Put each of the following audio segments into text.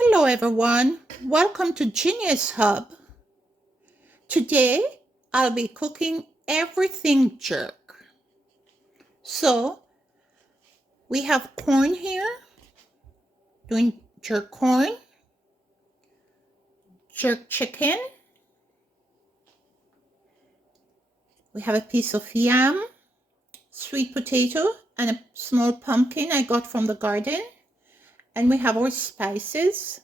Hello everyone, welcome to Genius Hub. Today I'll be cooking everything jerk. So we have corn here, doing jerk corn, jerk chicken. We have a piece of yam, sweet potato, and a small pumpkin I got from the garden. And we have our spices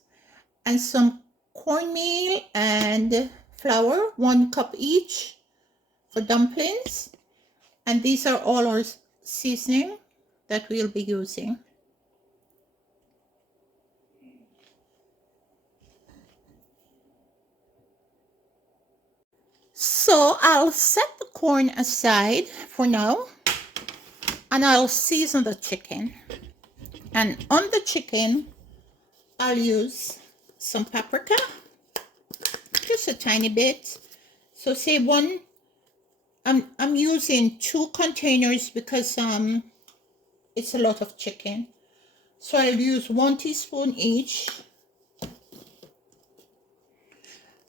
and some cornmeal and flour, 1 cup each for dumplings. And these are all our seasoning that we'll be using. So I'll set the corn aside for now and I'll season the chicken. And on the chicken, I'll use some paprika, just a tiny bit. So say one, I'm using 2 containers because it's a lot of chicken. So I'll use 1 teaspoon each.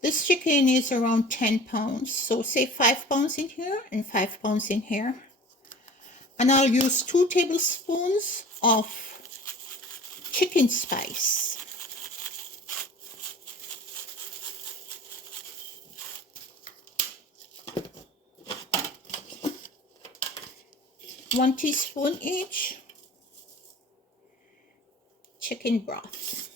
This chicken is around 10 pounds. So say 5 pounds in here and 5 pounds in here. And I'll use 2 tablespoons of chicken spice. One teaspoon each. Chicken broth.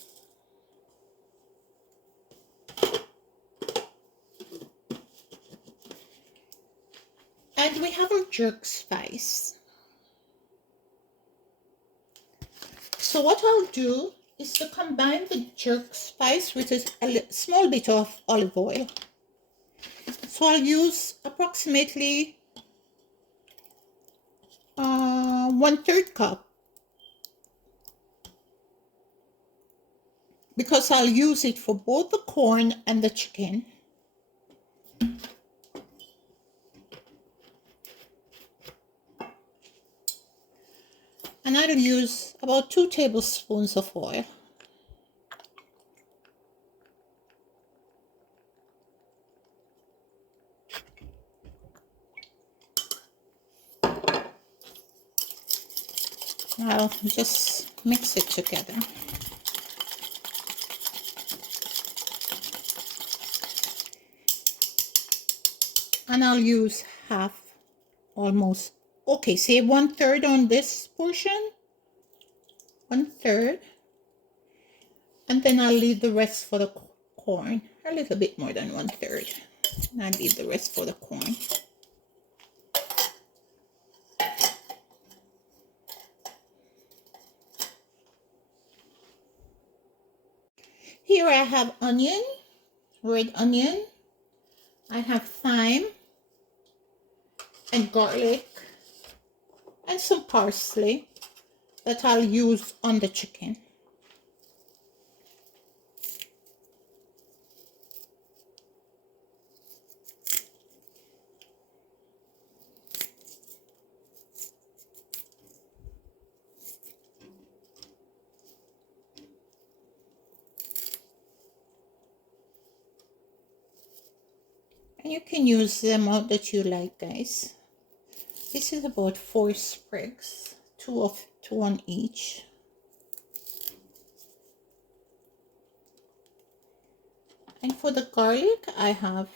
And we have our jerk spice. So what I'll do is to combine the jerk spice with a small bit of olive oil. So I'll use approximately 1/3 cup, because I'll use it for both the corn and the chicken. And I'll use about 2 tablespoons of oil. I'll just mix it together. And I'll use half, almost, okay, say 1/3 on this portion, 1/3. And then I'll leave the rest for the corn, a little bit more than 1/3. And I'll leave the rest for the corn. Here I have onion, red onion. I have thyme and garlic and some parsley that I'll use on the chicken. And you can use the amount that you like, guys. This is about 4 sprigs, 2 on each. And for the garlic, I'll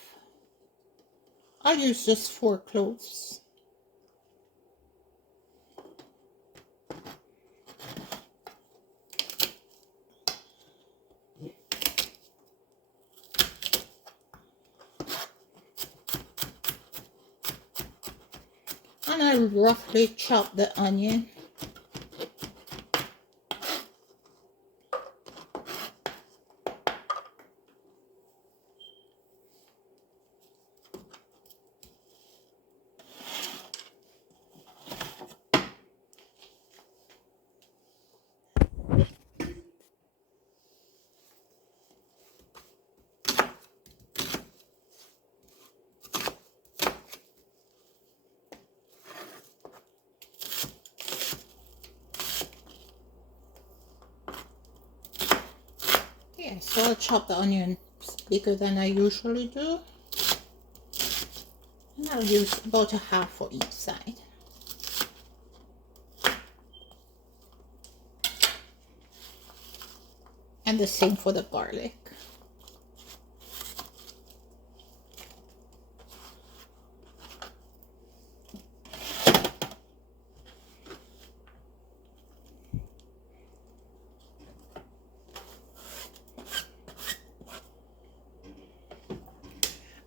use just 4 cloves. And I'll roughly chop the onion. Okay, so I'll chop the onions bigger than I usually do. And I'll use about a half for each side. And the same for the garlic.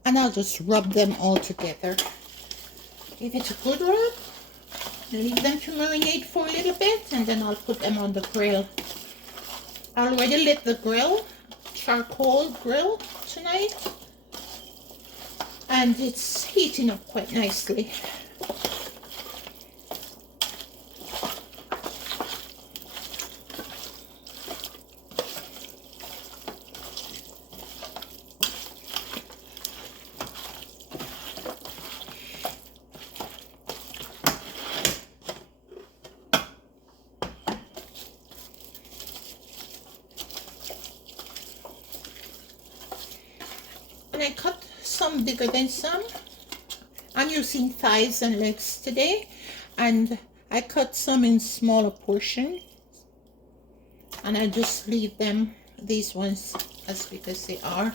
And I'll just rub them all together. Give it a good rub. Leave them to marinate for a little bit, and then I'll put them on the grill. I already lit the grill, charcoal grill tonight, and it's heating up quite nicely. And I cut some bigger than some. I'm using thighs and legs today, and I cut some in smaller portions, and I just leave them, these ones, as big as they are.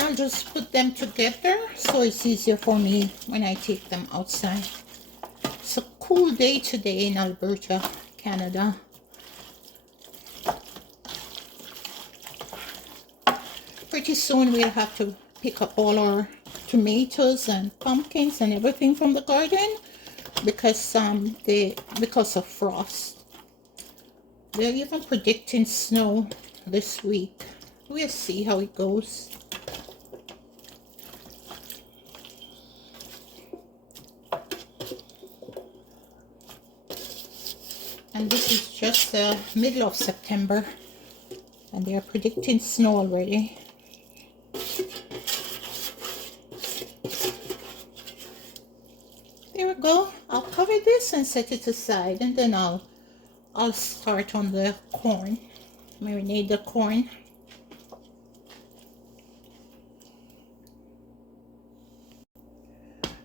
I'll just put them together so it's easier for me when I take them outside. It's a cool day today in Alberta, Canada. Pretty soon we'll have to pick up all our tomatoes and pumpkins and everything from the garden because of frost. They're even predicting snow this week. We'll see how it goes. And this is just the middle of September, and they are predicting snow already. There we go. I'll cover this and set it aside, and then I'll start on the corn. Marinate the corn.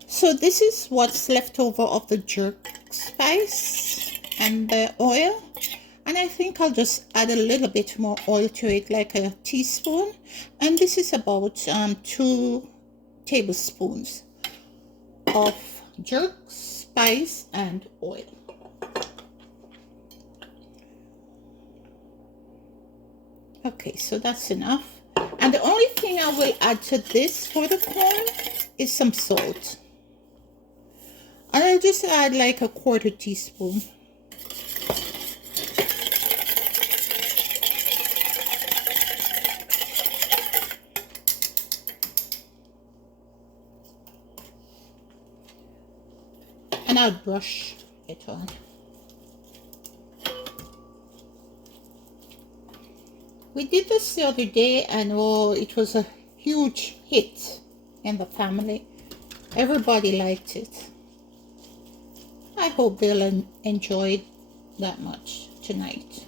So this is what's left over of the jerk spice and the oil, and I think I'll just add a little bit more oil to it, like a teaspoon, and this is about 2 tablespoons of jerk spice and oil. Okay, so that's enough, and the only thing I will add to this for the corn is some salt, and I'll just add like a 1/4 teaspoon. And I'll brush it on. We did this the other day, and oh, it was a huge hit in the family. Everybody liked it. I hope they'll enjoy it that much tonight.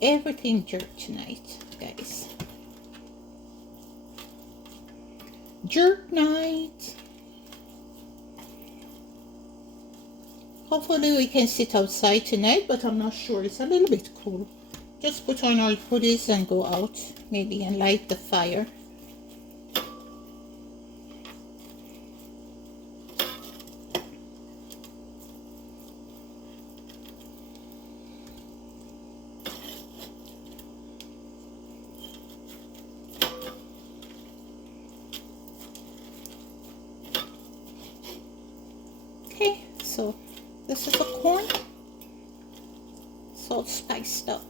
Everything jerk tonight, guys. Jerk night. Hopefully we can sit outside tonight, but I'm not sure. It's a little bit cool. Just put on our hoodies and go out, maybe, and light the fire. So this is the corn. It's all spiced up.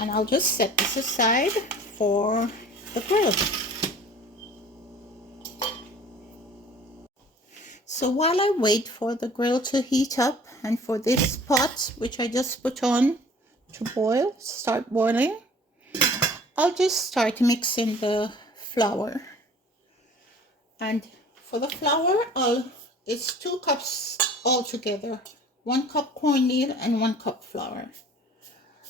And I'll just set this aside for the grill. So while I wait for the grill to heat up and for this pot, which I just put on to boil, start boiling, I'll just start mixing the flour. And for the flour, it's 2 cups altogether. 1 cup cornmeal and 1 cup flour.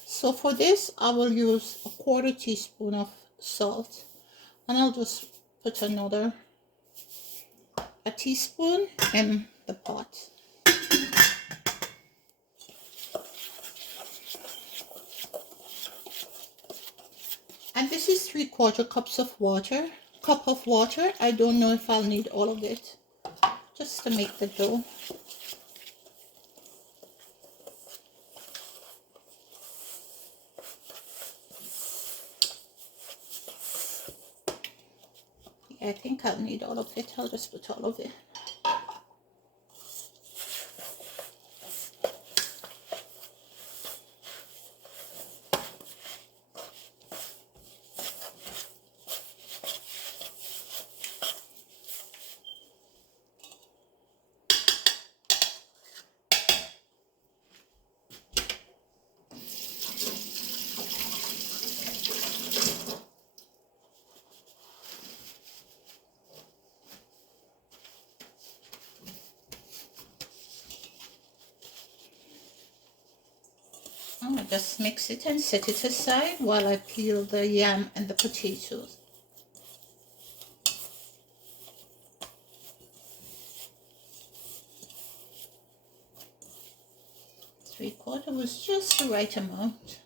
So for this, I will use a 1/4 teaspoon of salt, and I'll just put a teaspoon in the pot. And this is 3/4 cups of water. I don't know if I'll need all of it, just to make the dough. I think I'll need all of it. I'll just put all of it. I'll just mix it and set it aside while I peel the yam and the potatoes. Three-quarter was just the right amount.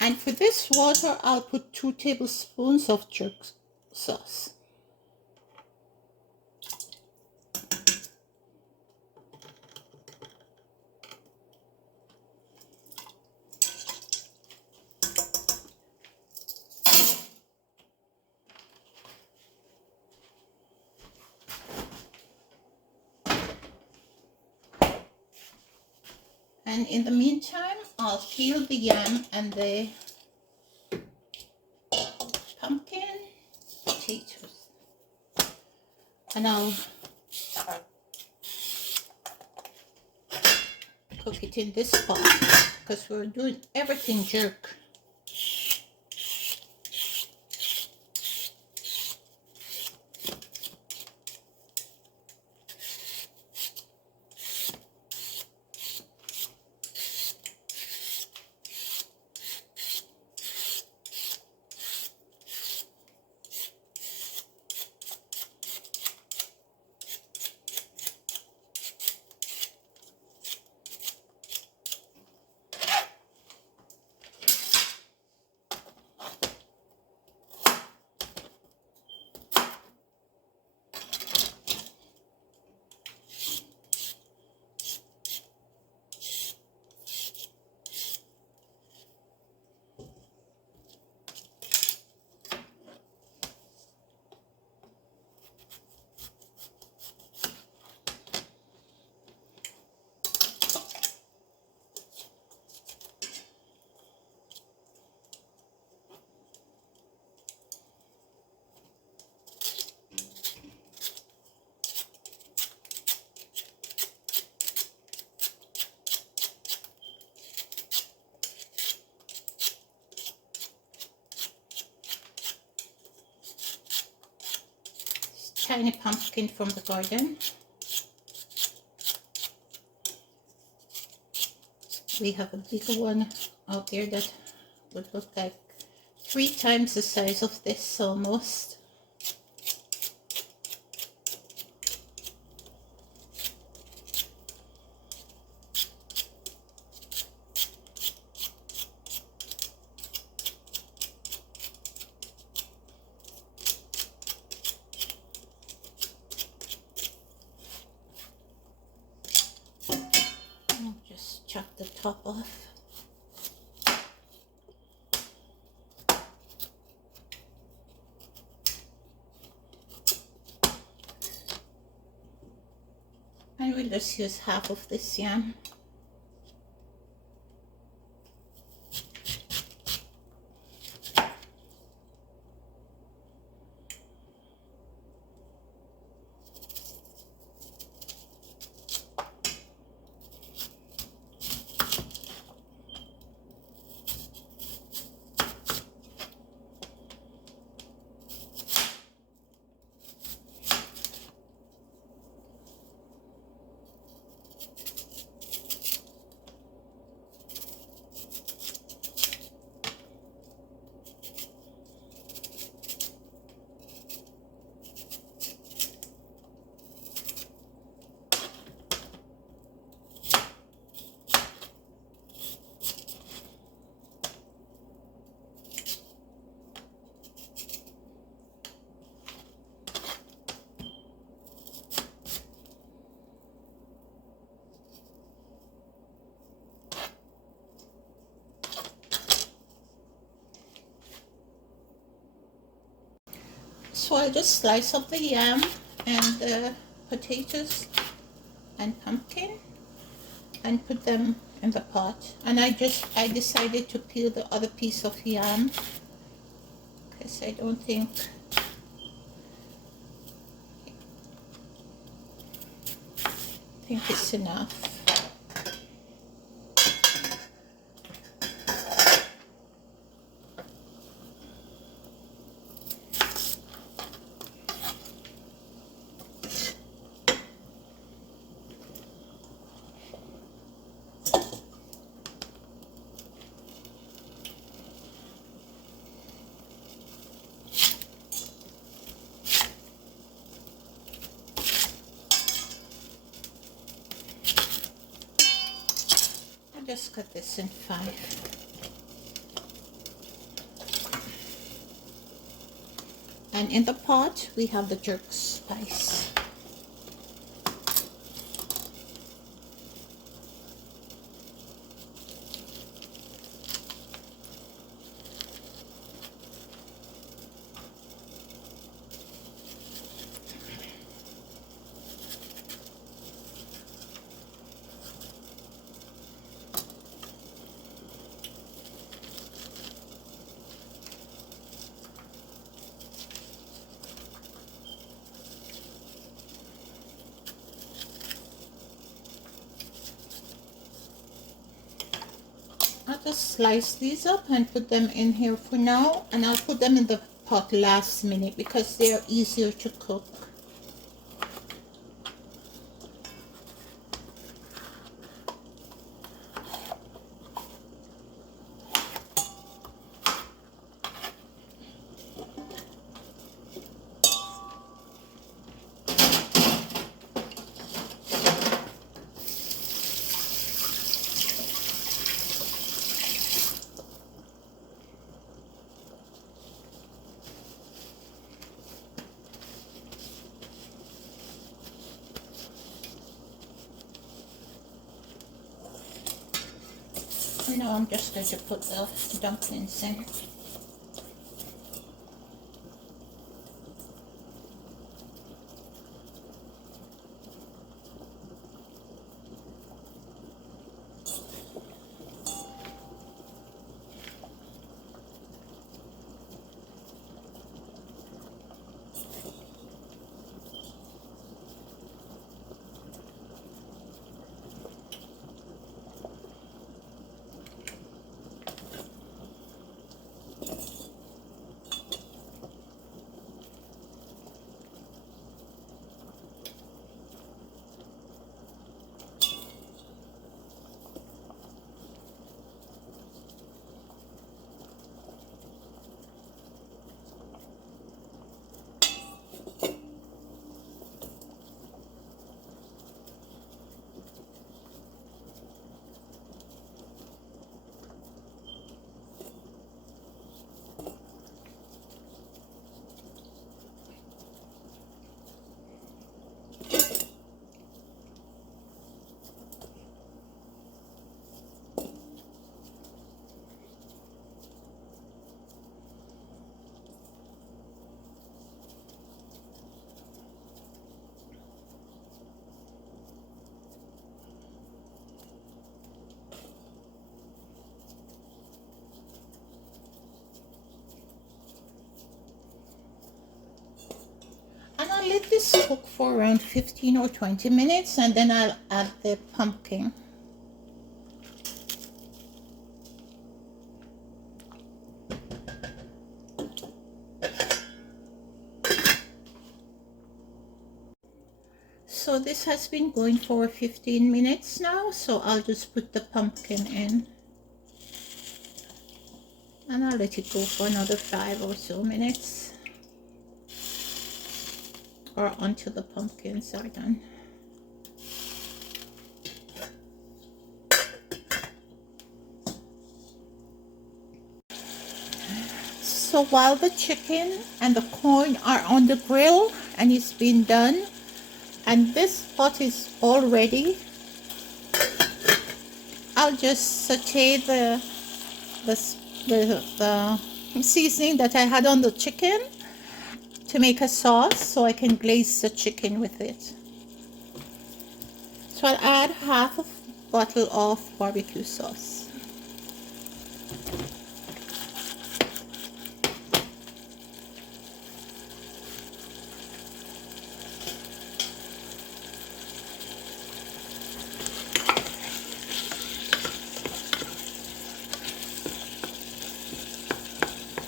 And for this water, I'll put 2 tablespoons of jerk sauce. And in the meantime, I'll peel the yam and the pumpkin potatoes. And I'll cook it in this pot because we're doing everything jerk. tiny pumpkin from the garden. We have a bigger one out there that would look like 3 times the size of this almost. I'll just chop the top off. And we'll just use half of this yam. So I just slice up the yam and the potatoes and pumpkin and put them in the pot. And I decided to peel the other piece of yam because I don't think it's enough. Just cut this in 5. And in the pot we have the jerk spice. I'll just slice these up and put them in here for now, and I'll put them in the pot last minute because they're easier to cook. Now I'm just going to put the dumplings in. let this cook for around 15 or 20 minutes, and then I'll add the pumpkin. So this has been going for 15 minutes now, so I'll just put the pumpkin in. And I'll let it go for another 5 or so minutes, or until the pumpkins are done. So while the chicken and the corn are on the grill and it's been done, and this pot is all ready, I'll just saute the seasoning that I had on the chicken to make a sauce, so I can glaze the chicken with it. So I'll add half a bottle of barbecue sauce.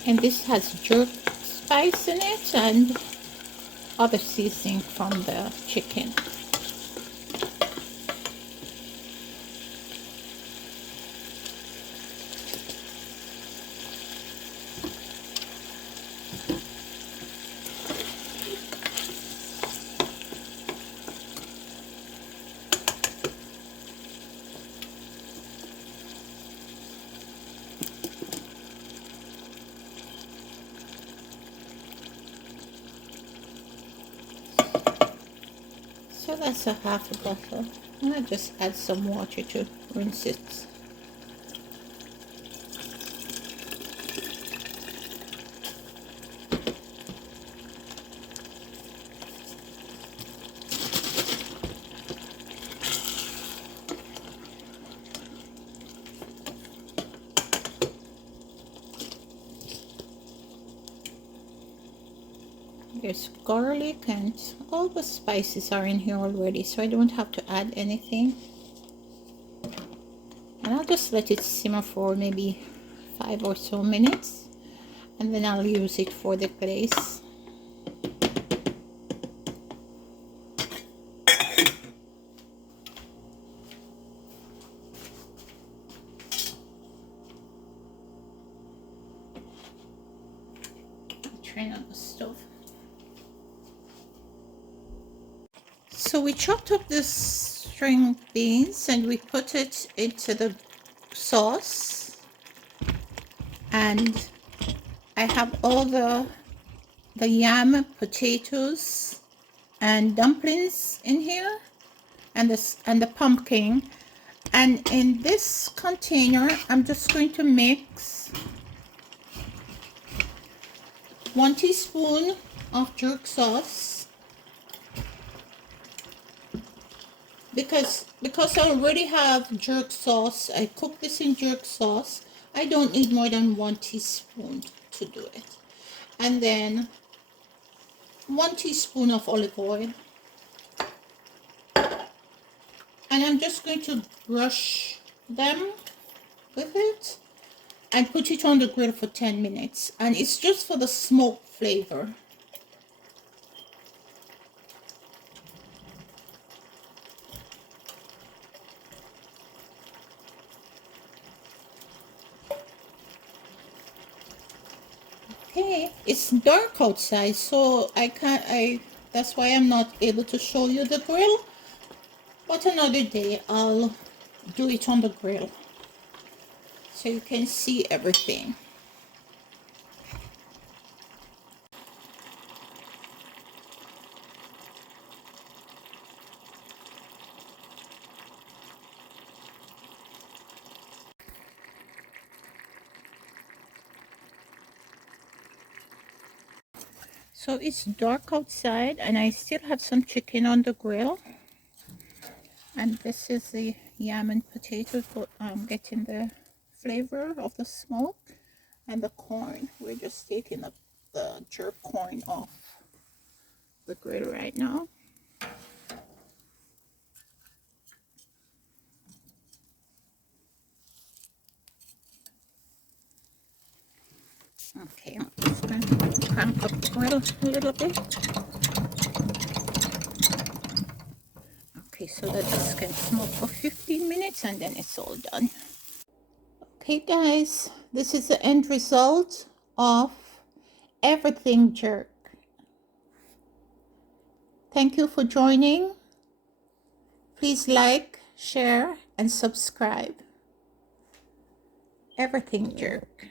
And this has jerk spice in it and other seasoning from the chicken. So that's a half a bottle, and I just add some water to rinse it. There's garlic and all the spices are in here already, so I don't have to add anything. And I'll just let it simmer for maybe 5 or so minutes, and then I'll use it for the glaze. I'll turn on the stove. So we chopped up this string beans and we put it into the sauce, and I have all the yam, potatoes and dumplings in here, and the pumpkin. And in this container I'm just going to mix 1 teaspoon of jerk sauce, because I already have jerk sauce. I cook this in jerk sauce. I don't need more than 1 teaspoon to do it. And then 1 teaspoon of olive oil. And I'm just going to brush them with it and put it on the grill for 10 minutes. And it's just for the smoke flavor. Okay, it's dark outside, so that's why I'm not able to show you the grill, but another day I'll do it on the grill so you can see everything. So it's dark outside and I still have some chicken on the grill, and this is the yam and potatoes getting the flavor of the smoke, and the corn, we're just taking the jerk corn off. the grill right now. Okay, I'm just going to crank up the grill a little bit. Okay, so that this can smoke for 15 minutes and then it's all done. Okay guys, this is the end result of everything jerk. Thank you for joining. Please like, share, and subscribe. Everything jerk.